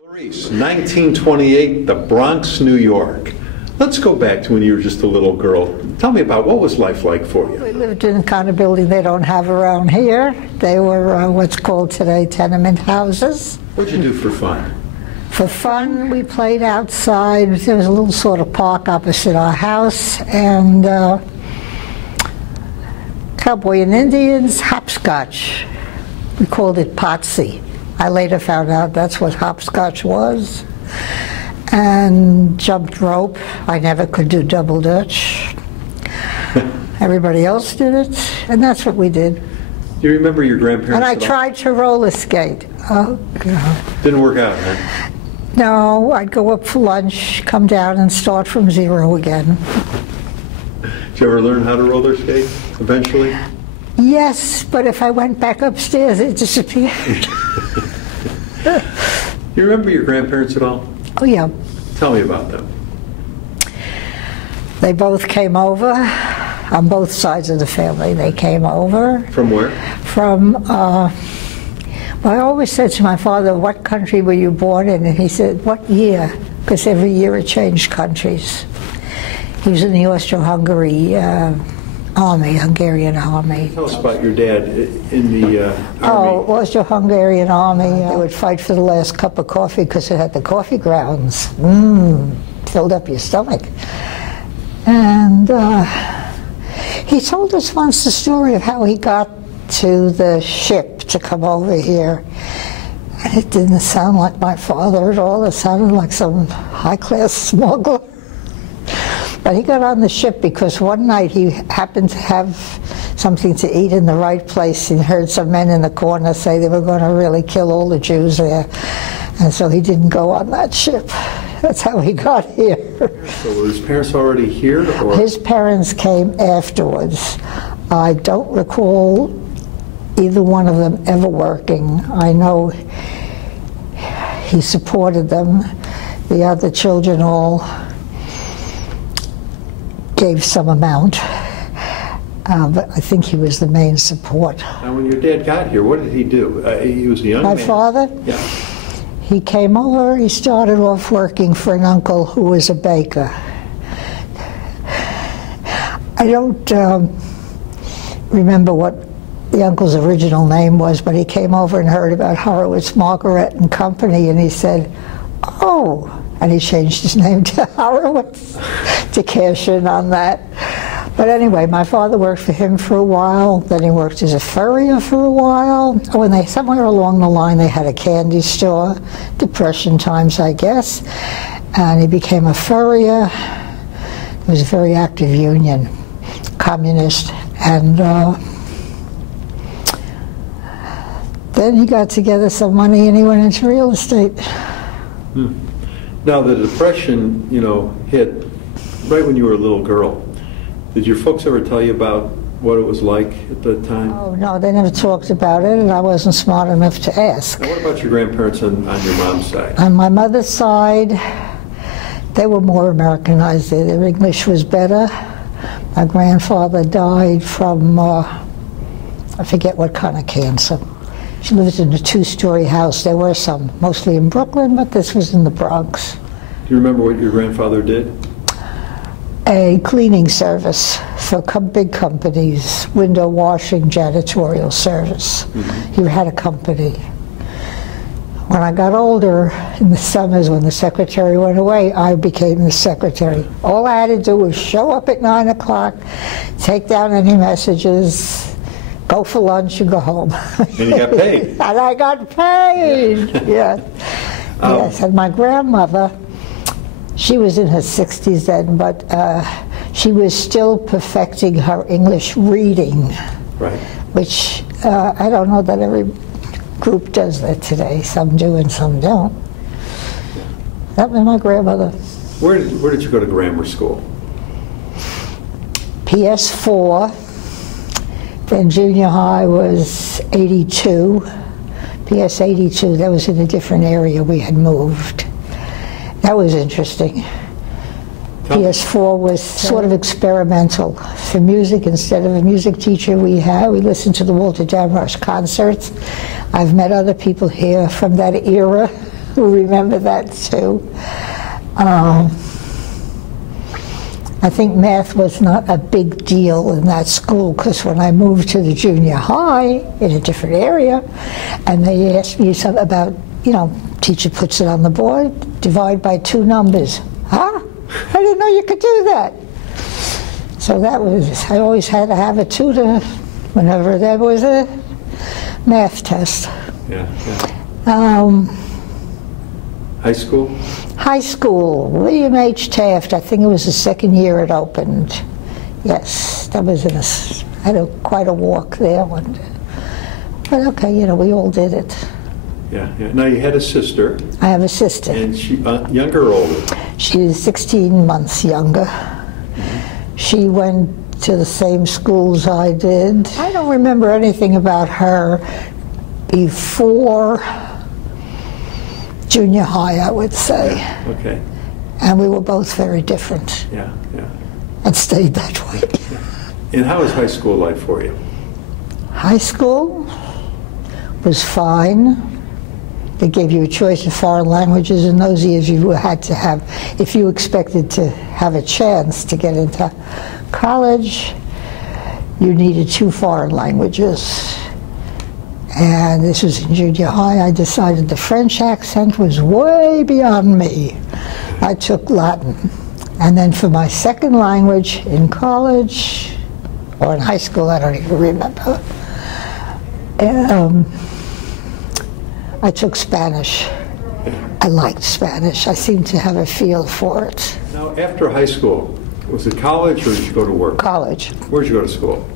Clarice, 1928, the Bronx, New York. Let's go back to when you were just a little girl. Tell me about what was life like for you? We lived in the kind of building they don't have around here. They were what's called today tenement houses. What'd you do for fun? For fun, we played outside. There was a little sort of park opposite our house, and cowboy and Indians, hopscotch. We called it potsy. I later found out that's what hopscotch was. And jumped rope. I never could do double dutch. Everybody else did it, and that's what we did. Do you remember your grandparents? And I tried to roller skate. Oh, God. Didn't work out, huh? No, I'd go up for lunch, come down, and start from zero again. Did you ever learn how to roller skate eventually? Yes, but if I went back upstairs, it disappeared. You remember your grandparents at all? Oh, yeah. Tell me about them. They both came over, on both sides of the family. They came over. From where? From, well, I always said to my father, what country were you born in? And he said, what year? Because every year it changed countries. He was in the Austro-Hungary army, Hungarian army. Tell us about your dad in the army. Oh, Austro-Hungarian army. They would fight for the last cup of coffee because it had the coffee grounds. Filled up your stomach. And he told us once the story of how he got to the ship to come over here. And it didn't sound like my father at all. It sounded like some high-class smuggler. But he got on the ship because one night he happened to have something to eat in the right place and heard some men in the corner say they were going to really kill all the Jews there. And so he didn't go on that ship. That's how he got here. So were his parents already here? Or? His parents came afterwards. I don't recall either one of them ever working. I know he supported them. The other children all gave some amount, but I think he was the main support. Now, when your dad got here, what did he do? He was a young man. My father? Yeah. He came over, he started off working for an uncle who was a baker. I don't remember what the uncle's original name was, but he came over and heard about Horowitz, Margaret and Company, and he said, oh, and he changed his name to Horowitz to cash in on that. But anyway, my father worked for him for a while, then he worked as a furrier for a while. Oh, and somewhere along the line they had a candy store, Depression times, I guess, and he became a furrier. It was a very active union, communist, and then he got together some money and he went into real estate. Now the Depression, hit right when you were a little girl. Did your folks ever tell you about what it was like at the time? Oh, no, they never talked about it, and I wasn't smart enough to ask. Now, what about your grandparents on your mom's side? On my mother's side, they were more Americanized. Their English was better. My grandfather died from, I forget what kind of cancer. She lived in a two-story house. There were some, mostly in Brooklyn, but this was in the Bronx. Do you remember what your grandfather did? A cleaning service for big companies, window washing, janitorial service. He had a company. When I got older, in the summers when the secretary went away, I became the secretary. All I had to do was show up at 9 o'clock, take down any messages, go for lunch and go home. And you got paid. And I got paid, yes. Yes, and my grandmother, she was in her 60s then, but she was still perfecting her English reading, right? Which I don't know that every group does that today. Some do and some don't. That was my grandmother. Where did you go to grammar school? PS4. Then junior high was 82. PS 82, that was in a different area we had moved. That was interesting. PS4 was sort of experimental. For music, instead of a music teacher we listened to the Walter Damrosch concerts. I've met other people here from that era. who remember that too. I think math was not a big deal in that school because when I moved to the junior high in a different area, and they asked me something about, teacher puts it on the board, divide by 2 numbers. Huh? I didn't know you could do that. So I always had to have a tutor whenever there was a math test. Yeah. High school? High school, William H. Taft. I think it was the 2nd year it opened. Yes, that was I had quite a walk there. But okay, we all did it. Yeah. Now you had a sister. I have a sister. And she younger or older? She is 16 months younger. Mm-hmm. She went to the same schools I did. I don't remember anything about her before junior high, I would say. Yeah. Okay. And we were both very different. Yeah. And stayed that way. And how was high school life for you? High school was fine. They gave you a choice of foreign languages in those years. You had to have, if you expected to have a chance to get into college, you needed 2 foreign languages. And this was in junior high. I decided the French accent was way beyond me. I took Latin. And then for my second language in college, or in high school, I don't even remember, I took Spanish. I liked Spanish. I seemed to have a feel for it. Now, after high school, was it college or did you go to work? College. Where did you go to school?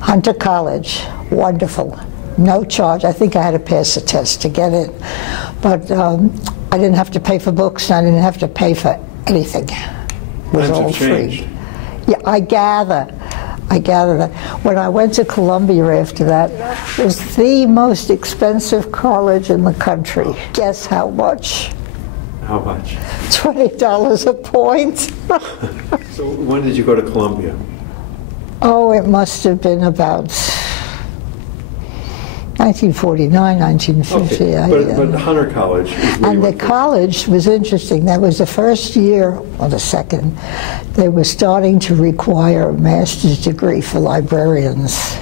Hunter College. Wonderful. No charge. I think I had to pass the test to get in. But I didn't have to pay for books, and I didn't have to pay for anything. It was all free. Yeah, I gather that. When I went to Columbia after that, it was the most expensive college in the country. Guess how much? How much? $20 a point. So when did you go to Columbia? Oh, it must have been about 1949, 1950. Okay. But Hunter College is where and the college was interesting. That was the first year, or the second, they were starting to require a master's degree for librarians.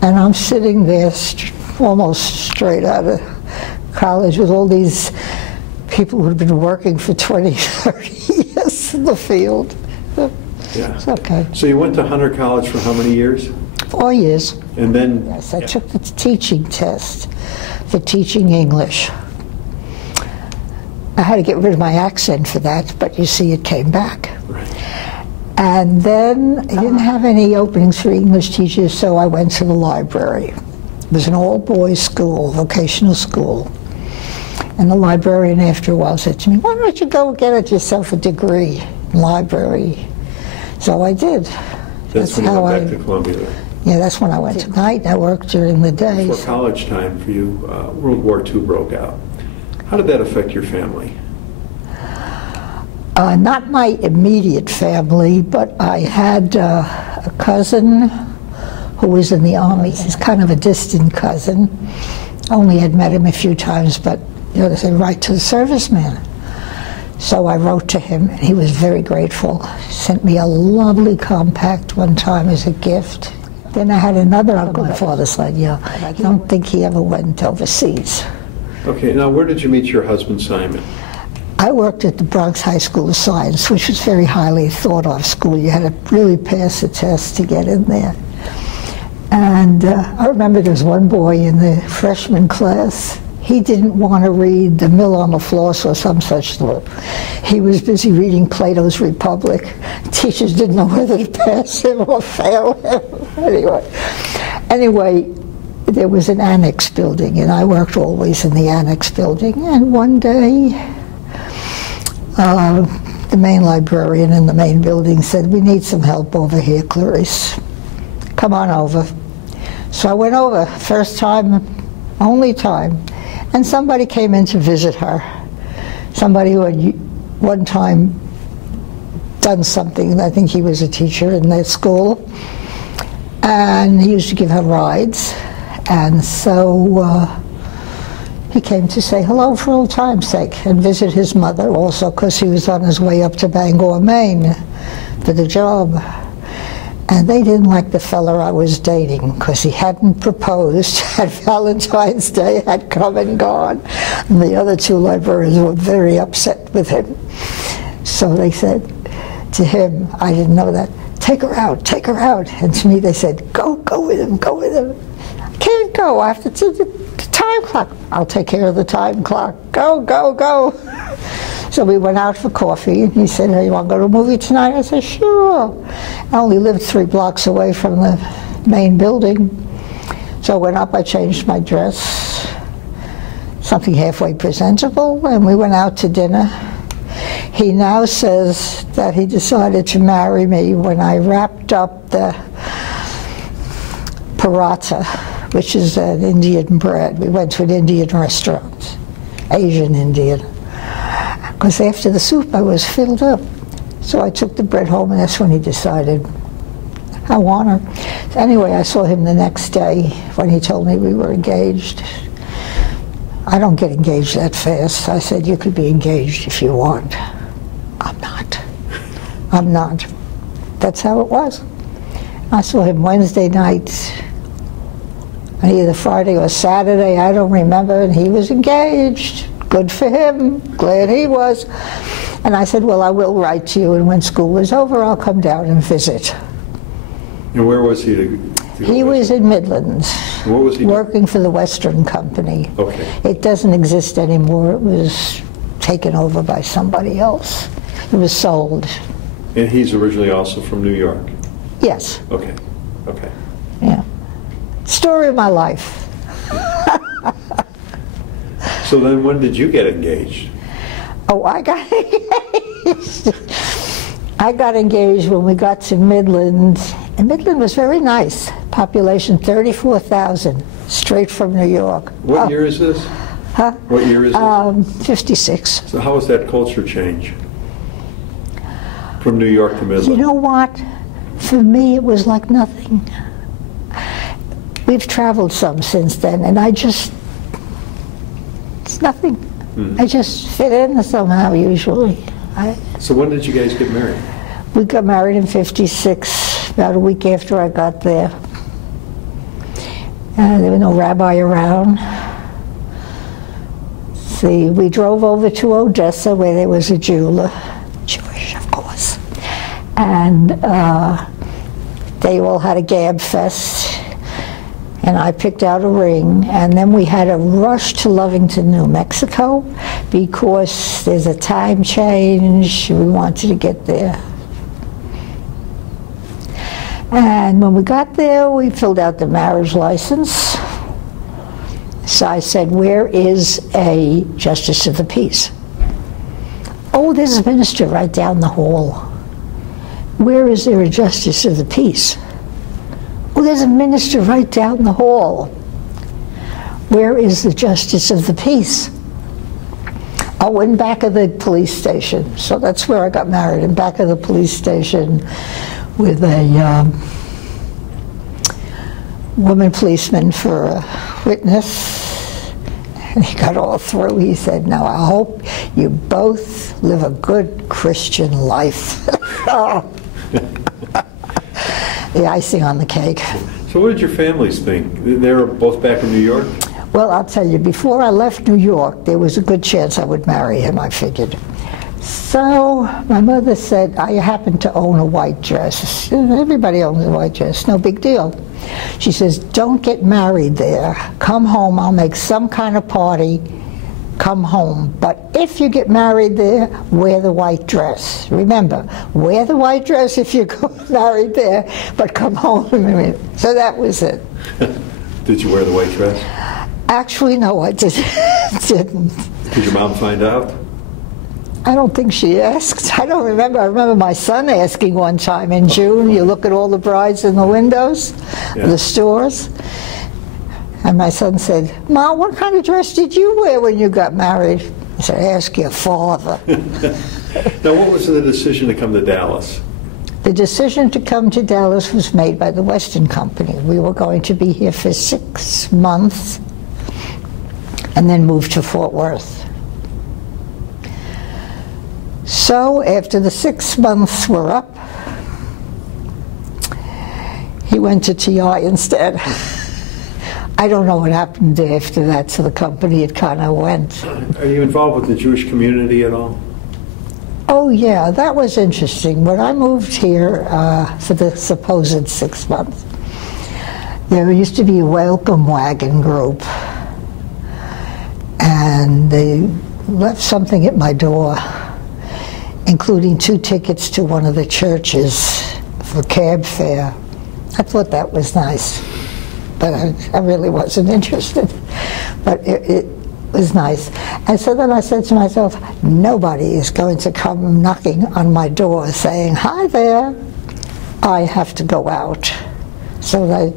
And I'm sitting there almost straight out of college with all these people who had been working for 20, 30 years in the field. Yeah. It's okay. So you went to Hunter College for how many years? 4 years. And then? Yes, I took the teaching test for teaching English. I had to get rid of my accent for that, but you see it came back. Right. And then I didn't have any openings for English teachers, so I went to the library. It was an all-boys school, vocational school. And the librarian after a while said to me, why don't you go get yourself a degree in library? So I did. That's when you went back to Columbia. Yeah, that's when I went to night. I worked during the day. For college time for you, World War II broke out. How did that affect your family? Not my immediate family, but I had a cousin who was in the Army. He's kind of a distant cousin. Only had met him a few times, but they say, write to the serviceman. So I wrote to him, and he was very grateful. He sent me a lovely compact one time as a gift. Then I had another uncle on my father's side, I don't think he ever went overseas. Okay, now where did you meet your husband, Simon? I worked at the Bronx High School of Science, which was very highly thought of school. You had to really pass a test to get in there. And I remember there was one boy in the freshman class. He didn't want to read The Mill on the Floss or some such thing. He was busy reading Plato's Republic. Teachers didn't know whether to pass him or fail him. Anyway, there was an annex building, and I worked always in the annex building. And one day, the main librarian in the main building said, we need some help over here, Clarice. Come on over. So I went over, first time, only time. And somebody came in to visit her. Somebody who had one time done something, I think he was a teacher in that school, and he used to give her rides. And so He came to say hello for old time's sake and visit his mother also, because he was on his way up to Bangor, Maine for the job. And they didn't like the fella I was dating because he hadn't proposed, and Valentine's Day had come and gone. And the other two librarians were very upset with him. So they said to him, I didn't know that, take her out, take her out. And to me they said, go with him, go with him. I can't go, I have to do the time clock. I'll take care of the time clock. Go, go, go. So we went out for coffee, and he said, hey, you want to go to a movie tonight? I said, sure. I only lived 3 blocks away from the main building. So I went up, I changed my dress, something halfway presentable, and we went out to dinner. He now says that he decided to marry me when I wrapped up the paratha, which is an Indian bread. We went to an Indian restaurant, Asian Indian. Because after the soup I was filled up. So I took the bread home, and that's when he decided, I want her. So anyway, I saw him the next day when he told me we were engaged. I don't get engaged that fast. I said, you could be engaged if you want. I'm not. I'm not. That's how it was. I saw him Wednesday night, and either Friday or Saturday, I don't remember, and he was engaged. Good for him, glad he was. And I said, well, I will write to you, and when school was over, I'll come down and visit. And where was he He was in Midlands. What was he working for the Western Company. Okay. It doesn't exist anymore. It was taken over by somebody else. It was sold. And he's originally also from New York? Yes. Okay, okay. Yeah. Story of my life. So then when did you get engaged? Oh, I got engaged. I got engaged when we got to Midland. And Midland was very nice. Population 34,000, straight from New York. What year is this? Huh? What year is this? 56. So how was that culture change from New York to Midland? You know what? For me, it was like nothing. We've traveled some since then, and it's nothing. I just fit in somehow, usually. So when did you guys get married? We got married in 56, about a week after I got there. There was no rabbi around. See, we drove over to Odessa, where there was a jeweler, Jewish, of course. And they all had a gab fest. And I picked out a ring, and then we had a rush to Lovington, New Mexico, because there's a time change. We wanted to get there. And when we got there, we filled out the marriage license. So I said, where is a justice of the peace? Oh, there's a minister right down the hall. Where is there a justice of the peace? Oh, there's a minister right down the hall. Where is the justice of the peace? Oh, in back of the police station. So that's where I got married, in back of the police station with a woman policeman for a witness. And he got all through. He said, now I hope you both live a good Christian life. Oh. The icing on the cake. So what did your families think? They were both back in New York? Well, I'll tell you, before I left New York, there was a good chance I would marry him, I figured. So my mother said, I happen to own a white dress. Everybody owns a white dress, no big deal. She says, don't get married there. Come home, I'll make some kind of party. Come home. But if you get married there, wear the white dress. Remember, wear the white dress if you go married there, but come home. So that was it. Did you wear the white dress? Actually, no, I didn't. Did your mom find out? I don't think she asked. I don't remember. I remember my son asking one time in June, you look at all the brides in the windows, the stores. And my son said, Mom, what kind of dress did you wear when you got married? I said, ask your father. Now, what was the decision to come to Dallas? The decision to come to Dallas was made by the Western Company. We were going to be here for 6 months. and then moved to Fort Worth. So after the 6 months were up, he went to TI instead. I don't know what happened after that to the company. It kind of went. Are you involved with the Jewish community at all? Oh yeah, that was interesting. When I moved here for the supposed 6 months, there used to be a welcome wagon group, and they left something at my door, including 2 tickets to one of the churches for cab fare. I thought that was nice, but I really wasn't interested. But it was nice. And so then I said to myself, nobody is going to come knocking on my door saying, hi there, I have to go out. So I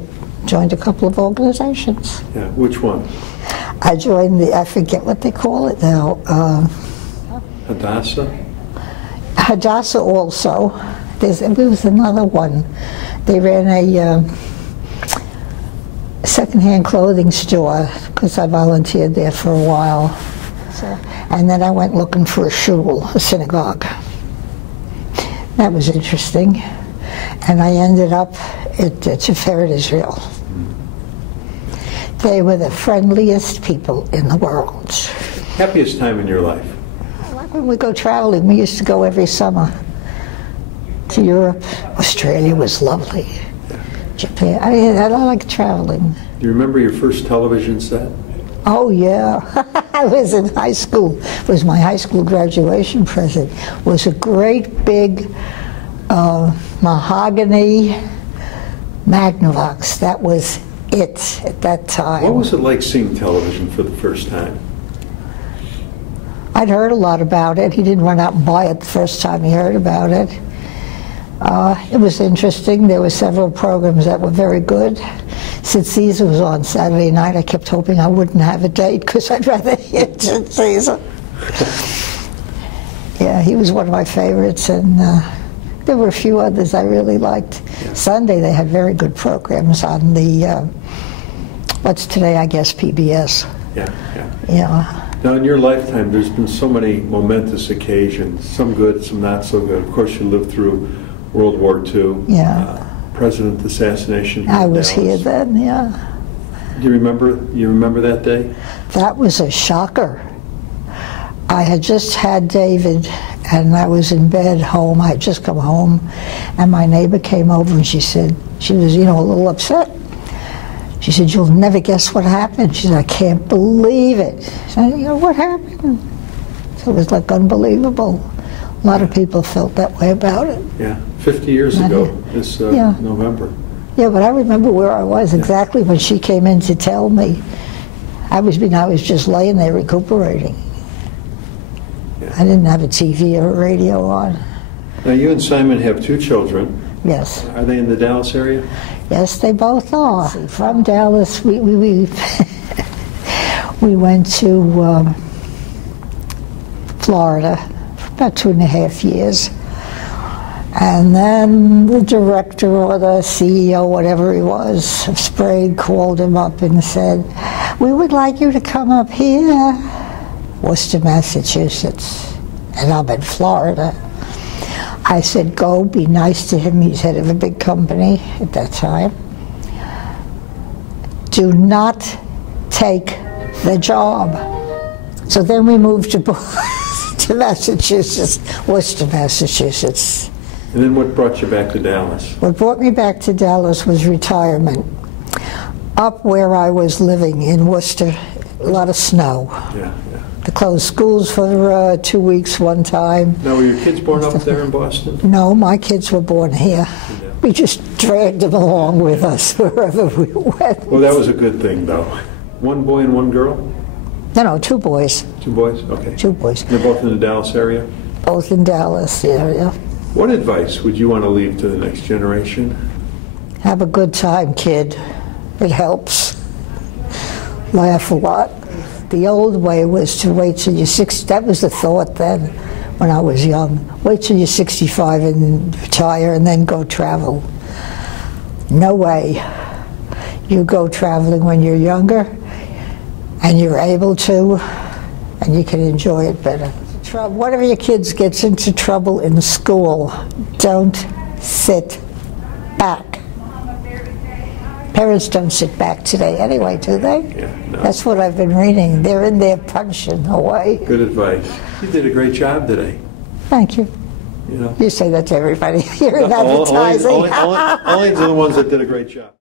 joined a couple of organizations. Yeah, which one? I joined I forget what they call it now. Hadassah? Hadassah also. There was another one. They ran a secondhand clothing store because I volunteered there for a while. And then I went looking for a shul, a synagogue. That was interesting. And I ended up at Tiferet Israel. They were the friendliest people in the world. Happiest time in your life? Like when we go traveling, we used to go every summer to Europe. Australia was lovely. Japan, I like traveling. Do you remember your first television set? Oh yeah, I was in high school. It was my high school graduation present. It was a great big mahogany Magnavox. That was it at that time. What was it like seeing television for the first time? I'd heard a lot about it. He didn't run out and buy it the first time he heard about it. It was interesting. There were several programs that were very good. Sid Caesar was on Saturday night. I kept hoping I wouldn't have a date because I'd rather hear Sid Caesar. Yeah, he was one of my favorites, and there were a few others I really liked. Yeah. Sunday they had very good programs on the, what's today, I guess, PBS. Yeah. Now, in your lifetime, there's been so many momentous occasions, some good, some not so good. Of course, you lived through World War II. Yeah. President assassination. I was here then, yeah. Do you remember that day? That was a shocker. I had just had David, and I was in bed home. I had just come home, and my neighbor came over, and she said, she was, a little upset. She said, you'll never guess what happened. She said, I can't believe it. I said, what happened? So it was like unbelievable. A lot of people felt that way about it. Yeah, 50 years ago, this November. Yeah, but I remember where I was exactly when she came in to tell me. I was just laying there recuperating. Yeah. I didn't have a TV or a radio on. Now, you and Simon have 2 children. Yes. Are they in the Dallas area? Yes, they both are. From Dallas, we went to Florida for about 2.5 years. And then the director or the CEO, whatever he was, of Sprague called him up and said, we would like you to come up here, Worcester, Massachusetts. And I'm in Florida. I said, go, be nice to him. He's head of a big company at that time. Do not take the job. So then we moved to Massachusetts, Worcester, Massachusetts. And then what brought you back to Dallas? What brought me back to Dallas was retirement. Up where I was living in Worcester, a lot of snow. Yeah. They closed schools for 2 weeks one time. Now, were your kids born up there in Boston? No, my kids were born here. Yeah. We just dragged them along with us wherever we went. Well, that was a good thing, though. 1 boy and 1 girl? No, 2 boys. 2 boys? Okay. 2 boys. They're both in the Dallas area? Both in Dallas area. What advice would you want to leave to the next generation? Have a good time, kid. It helps. Laugh a lot. The old way was to wait till you're 60. That was the thought then, when I was young. Wait till you're 65 and retire and then go travel. No way. You go traveling when you're younger, and you're able to, and you can enjoy it better. One of your kids gets into trouble in school, don't sit back. Parents don't sit back today anyway, do they? Yeah, no. That's what I've been reading. They're in there punching away. Good advice. You did a great job today. Thank you. You know. You say that to everybody. You're in Only advertising. to the ones that did a great job.